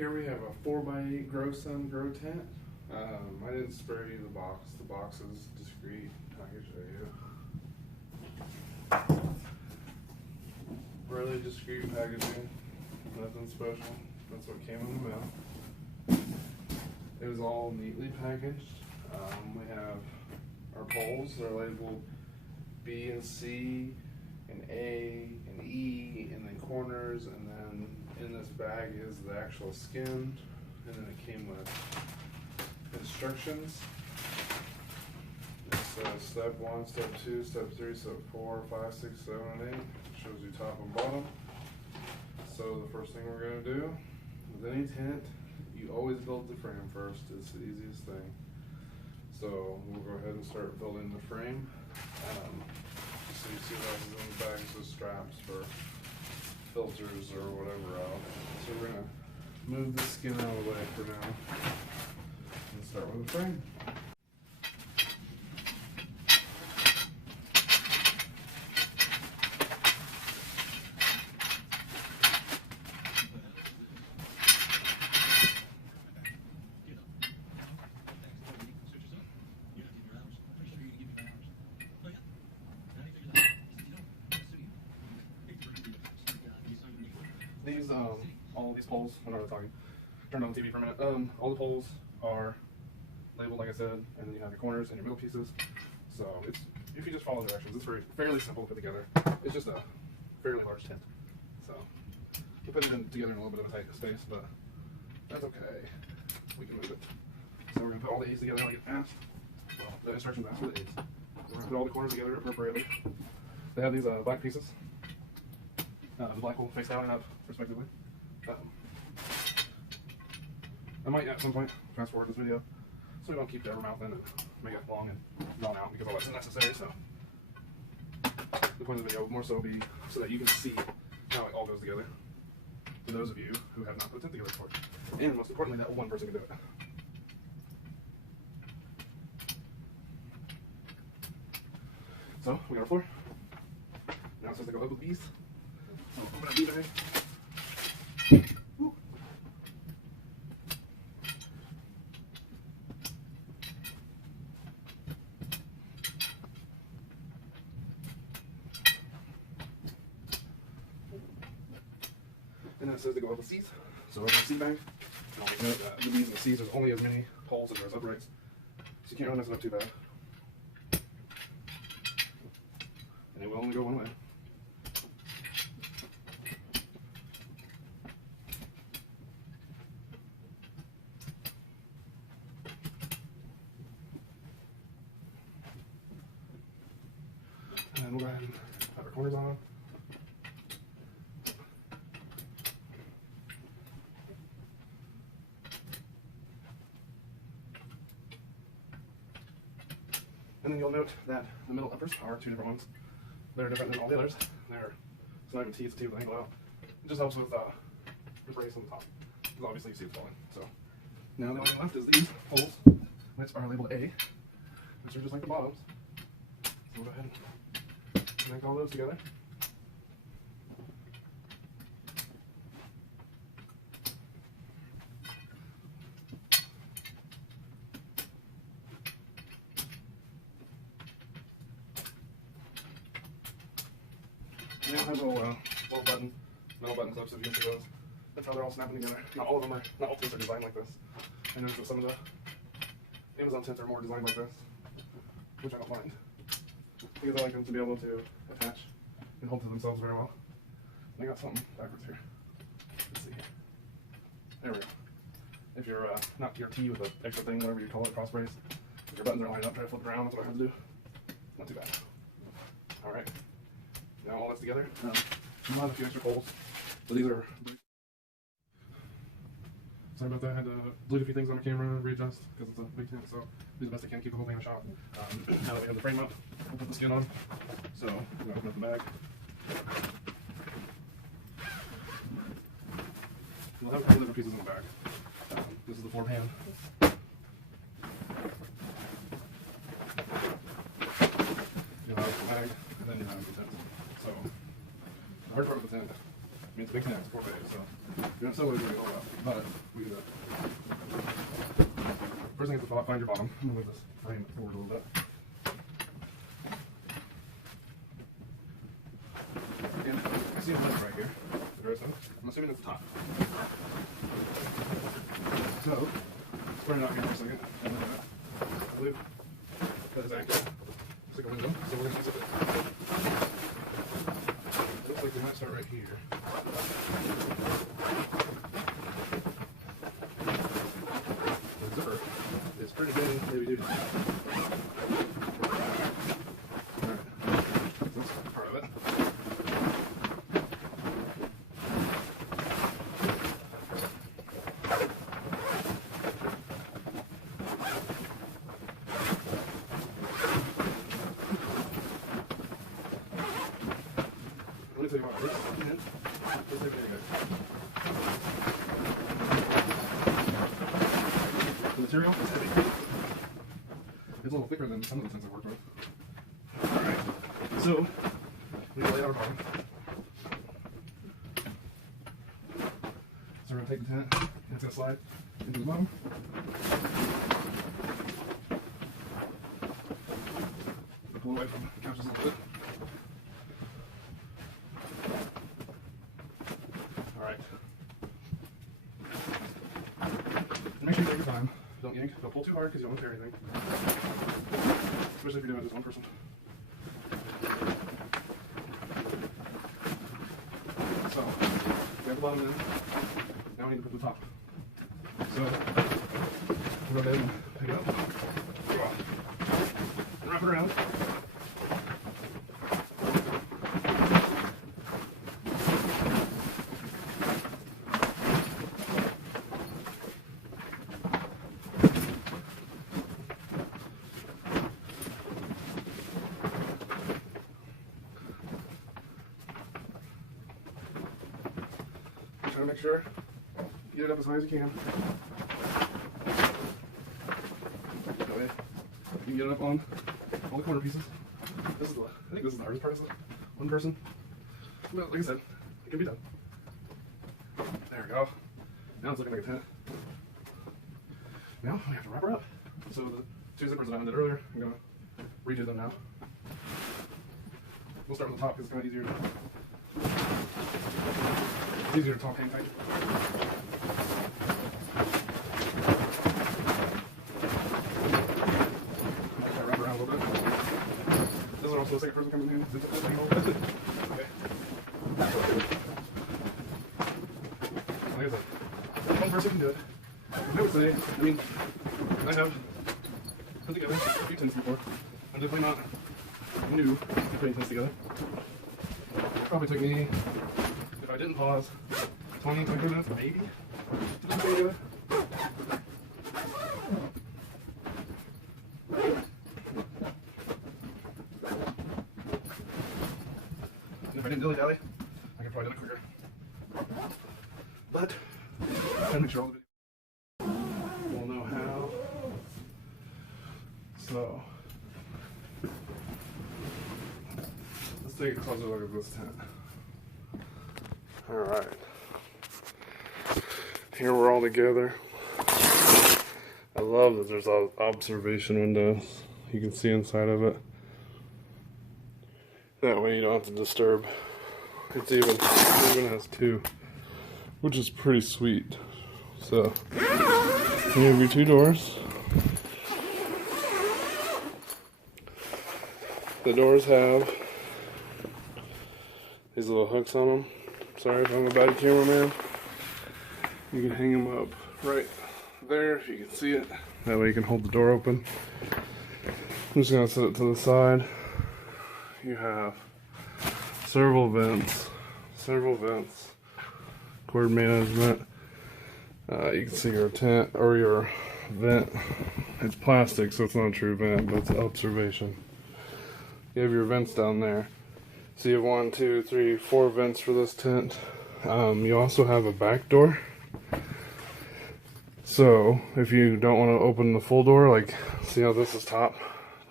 Here we have a 4x8 Growsun grow tent. I didn't spare you the box. The box is discreet. I can show you. Really discreet packaging. Nothing special. That's what came in the mail. It was all neatly packaged. We have our poles. They're labeled B and C and A and E, and then corners, and then in this bag is the actual skin, and then it came with instructions. It's step 1, step 2, step 3, step 4, 5, 6, 7, and 8. It shows you top and bottom. So the first thing we're going to do with any tent, you always build the frame first. It's the easiest thing. So we'll go ahead and start building the frame. So you see that in the bags with straps for filters or whatever else. So we're going to move the skin out of the way for now and start with the frame. These, all these poles, I'm not really talking, turned on the TV for a minute. All the poles are labeled, like I said, and then you have your corners and your middle pieces. So it's, if you just follow directions, it's fairly simple to put together. It's just a fairly large tent. So we put it together in a little bit of a tight space, but that's okay. We can move it. So we're going to put all the A's together like it fast. Well, the instructions ask for the A's. We're going to put all the corners together appropriately. They have these black pieces. The black will face down and up, respectively. I might at some point fast forward this video so we don't keep the mouth in and make it long and drawn out because all that's unnecessary. So the point of the video will more so be so that you can see how it all goes together to those of you who have not put it together before. And most importantly, that one person can do it. So we got our floor. Now it says to go up with these. So open up eBay. Woo. And then it says to go up with C's. So over the C bank, the B's and the C's, there's only as many poles as there's uprights. So you can't really mess it up too bad. And it will only go one way. And then we'll go ahead and put our corners on. And then you'll note that the middle uppers are two different ones. They're different than all the others. It's not even T, it's a T with an angle out. It just helps with the brace on the top. Because obviously you see it's falling. So now the only thing left is these holes, which are labeled A, which are just like the bottoms. So we'll go ahead and connect all those together. They all have little metal button clips, if you can see those. That's how they're all snapping together. Not all tents are designed like this. I noticed that some of the Amazon tents are more designed like this, which I don't mind. Because I like them to be able to attach and hold to themselves very well. I got something backwards here. Let's see. There we go. If you're not your T with the extra thing, whatever you call it, cross brace, if your buttons are lined up, try to flip it around, that's what I have to do. Not too bad. Alright. Now all that's together, we'll have a few extra poles. So these are... Sorry about that, I had to delete a few things on the camera, readjust, because it's a big tent, so do the best I can to keep the whole thing in shot. Now that we have the frame up, we'll put the skin on. So, we're going to open up the bag. We'll have a couple different pieces in the bag. This is the 4-pan. You'll have the bag, and then you have the tent. So, the hard part of the tent mean, it's a big tent, it's 4'8", so you're not so really doing all that, but we do that. First thing is to find your bottom. I'm going to move this frame forward a little bit. And I see a lip right here, the Growsun. I'm assuming it's the top. So, let's put it out here for a second. And then I believe that is accurate. Looks like a window, so we're going to zip it. It looks like we might start right here. The zipper is pretty big, heavy duty. Alright, so that's part of it. Let me tell you what, this is very good. The material is heavy. It's a little thicker than some of the things I've worked with. Alright, so we lay out our bottom. So we're going to take the tent, and it's going to slide into the bottom. Pull away from the couches a little bit. Alright. Make sure you take your time. Don't yank. Don't pull too hard because you don't want to tear anything. Especially if you're doing it just one person. So, we have the bottom in. Now we need to put the top. So, we'll go ahead and pick it up. And wrap it around. Try to make sure you get it up as high as you can. That way you can get it up on all the corner pieces. I think this is the hardest part, is it? One person. But like I said, it can be done. There we go. Now it's looking like a tent. Now we have to wrap her up. So the two zippers that I undid earlier, I'm going to redo them now. We'll start with the top because it's kind of easier to... It's easier to talk hang tight. Wrap around a little bit. This is also the second person coming in. Zip it thing a little bit. Okay. Like I said, one person can do it. I would say, I mean, I have put together a few tents before. I'm definitely not new to putting tents together. It probably took me, if I didn't pause, 20, 30 minutes, maybe, to put it together. And if I didn't dilly-dally, I could probably do it quicker. But, I gotta make sure all the videos will know how. So, let's take a closer look at this tent. Alright. Here we're all together. I love that there's observation windows. You can see inside of it. That way you don't have to disturb. It even has two, which is pretty sweet. So, you have your two doors. The doors have these little hooks on them. Sorry if I'm a bad cameraman. You can hang them up right there if you can see it. That way you can hold the door open. I'm just going to set it to the side. You have several vents. Cord management. You can see your tent or your vent. It's plastic, so it's not a true vent, but it's observation. You have your vents down there. So you have 1, 2, 3, 4 vents for this tent. You also have a back door. So if you don't want to open the full door, like see how this is top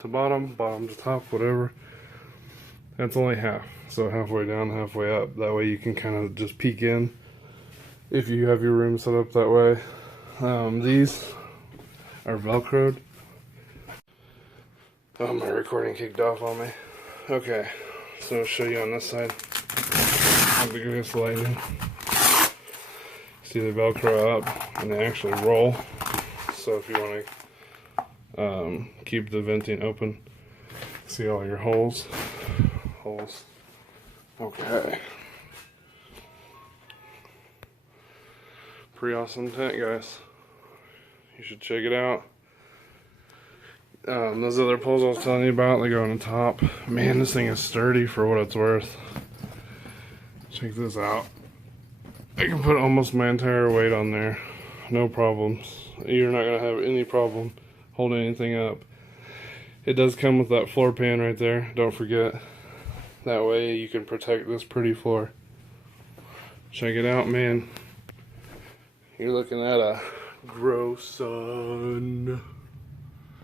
to bottom, bottom to top, whatever. That's only half, so halfway down, halfway up. That way you can kind of just peek in if you have your room set up that way. These are Velcroed. Oh, my recording kicked off on me. Okay, so I'll show you on this side. How the greatest lighting. See, they Velcro up and they actually roll. So if you want to keep the venting open, see all your holes. Okay. Pretty awesome tent, guys. You should check it out. Those other poles I was telling you about, they go on the top. Man, this thing is sturdy for what it's worth. Check this out. I can put almost my entire weight on there. No problems. You're not going to have any problem holding anything up. It does come with that floor pan right there. Don't forget. That way you can protect this pretty floor. Check it out, man. You're looking at a Growsun.